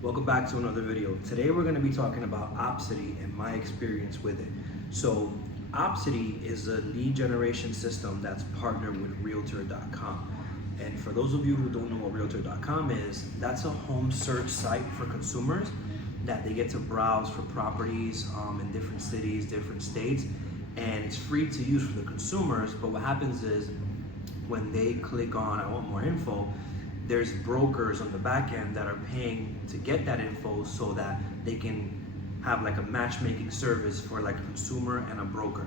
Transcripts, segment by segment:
Welcome back to another video. Today we're going to be talking about OPCITY and my experience with it. So OPCITY is a lead generation system that's partnered with realtor.com. And for those of you who don't know what realtor.com is, that's a home search site for consumers that they get to browse for properties in different cities, different states, and it's free to use for the consumers. But what happens is when they click on I want more info, there's brokers on the back end that are paying to get that info so that they can have like a matchmaking service for like a consumer and a broker.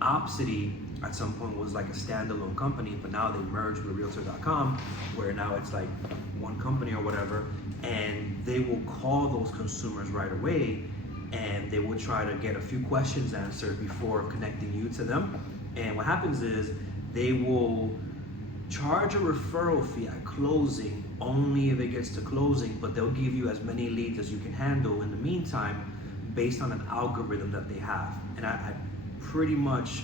OPCITY at some point was like a standalone company, but now they merged with realtor.com, where now it's like one company or whatever, and they will call those consumers right away and they will try to get a few questions answered before connecting you to them. And what happens is they will charge a referral fee at closing only if it gets to closing, but they'll give you as many leads as you can handle in the meantime based on an algorithm that they have. And I pretty much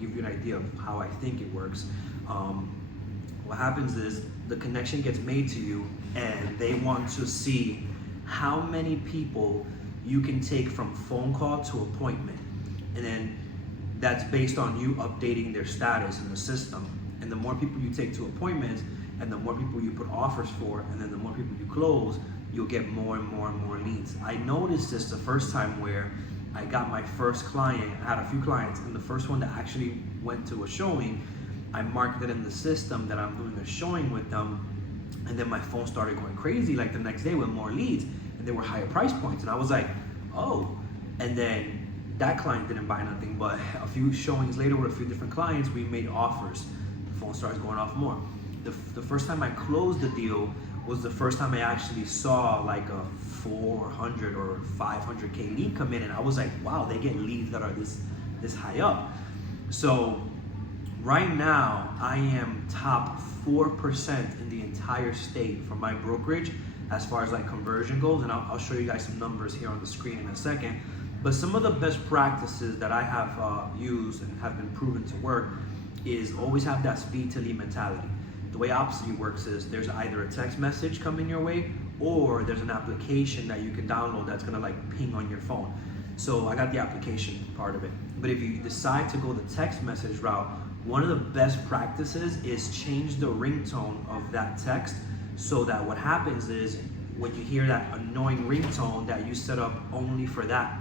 give you an idea of how I think it works. What happens is the connection gets made to you and they want to see how many people you can take from phone call to appointment. And then that's based on you updating their status in the system. And the more people you take to appointments and the more people you put offers for, and then the more people you close, you'll get more and more and more leads. I noticed this the first time where I got my first client. I had a few clients, and the first one that actually went to a showing, I marked it in the system that I'm doing a showing with them, and then my phone started going crazy like the next day with more leads, and they were higher price points, and I was like, oh. And then that client didn't buy nothing, but a few showings later with a few different clients, we made offers. The phone starts going off more. The first time I closed the deal was the first time I actually saw like a 400 or 500K lead come in, and I was like, wow, they get leads that are this high up. So right now I am top 4% in the entire state for my brokerage as far as like conversion goes, and I'll show you guys some numbers here on the screen in a second. But some of the best practices that I have used and have been proven to work is always have that speed to lead mentality. The way OPCITY works is there's either a text message coming your way or there's an application that you can download that's gonna like ping on your phone. So I got the application part of it. But if you decide to go the text message route, one of the best practices is change the ringtone of that text so that what happens is when you hear that annoying ringtone that you set up only for that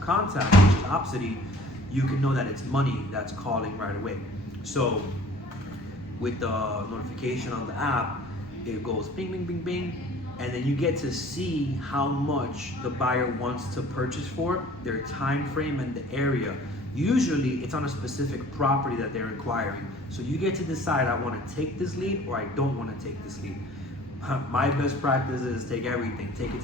contact, which is OPCITY, you can know that it's money that's calling right away. So with the notification on the app, it goes bing, bing, bing, bing, and then you get to see how much the buyer wants to purchase for, their time frame and the area. Usually it's on a specific property that they're inquiring. So you get to decide, I want to take this lead or I don't want to take this lead. My best practice is take everything, take it,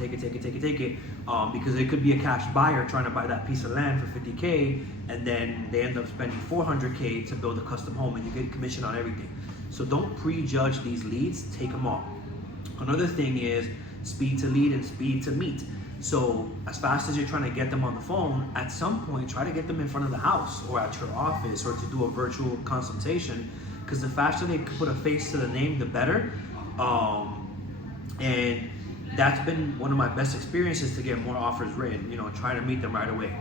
because it could be a cash buyer trying to buy that piece of land for 50K, and then they end up spending 400K to build a custom home, and you get commission on everything. So don't prejudge these leads, take them all. Another thing is speed to lead and speed to meet. So as fast as you're trying to get them on the phone, at some point try to get them in front of the house or at your office or to do a virtual consultation, because the faster they put a face to the name, the better. And that's been one of my best experiences to get more offers written, trying to meet them right away.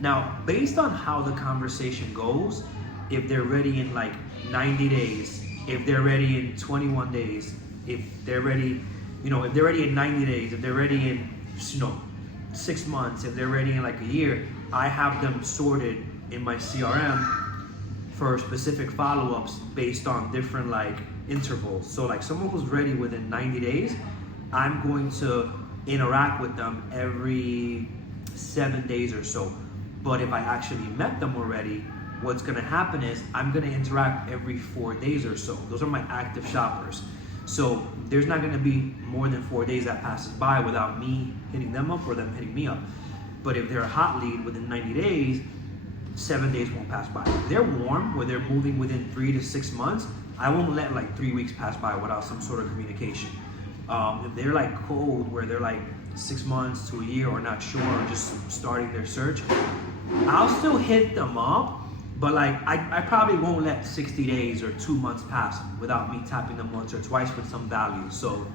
Now, based on how the conversation goes, if they're ready in like 90 days, if they're ready in 21 days, if they're ready, if they're ready in 90 days, if they're ready in, 6 months, if they're ready in like a year, I have them sorted in my CRM for specific follow-ups based on different like intervals. So like someone who's ready within 90 days, I'm going to interact with them every 7 days or so. But if I actually met them already, what's gonna happen is I'm gonna interact every 4 days or so. Those are my active shoppers. So there's not gonna be more than 4 days that passes by without me hitting them up or them hitting me up. But if they're a hot lead within 90 days, 7 days won't pass by. If they're warm, where they're moving within 3 to 6 months, I won't let like 3 weeks pass by without some sort of communication. If they're like cold, where they're like 6 months to a year or not sure or just starting their search, I'll still hit them up, but like I probably won't let 60 days or 2 months pass without me tapping them once or twice with some value. So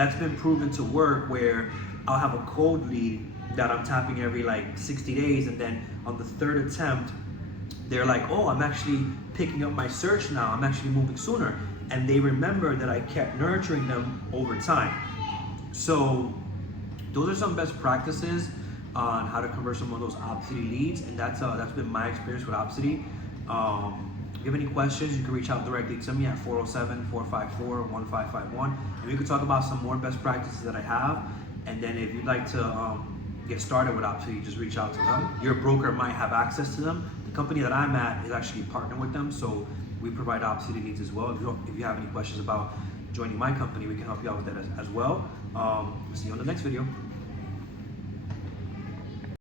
that's been proven to work, where I'll have a cold lead that I'm tapping every like 60 days, and then on the third attempt, they're like, oh, I'm actually picking up my search now, I'm actually moving sooner. And they remember that I kept nurturing them over time. So those are some best practices on how to convert some of those OPCITY leads, and that's been my experience with OPCITY. If you have any questions, you can reach out directly to me at 407-454-1551, and we can talk about some more best practices that I have. And then if you'd like to get started with OPCITY, just reach out to them. Your broker might have access to them. The company that I'm at is actually partnered with them, so we provide OPCITY leads as well. If you have any questions about joining my company, we can help you out with that as well. See you on the next video.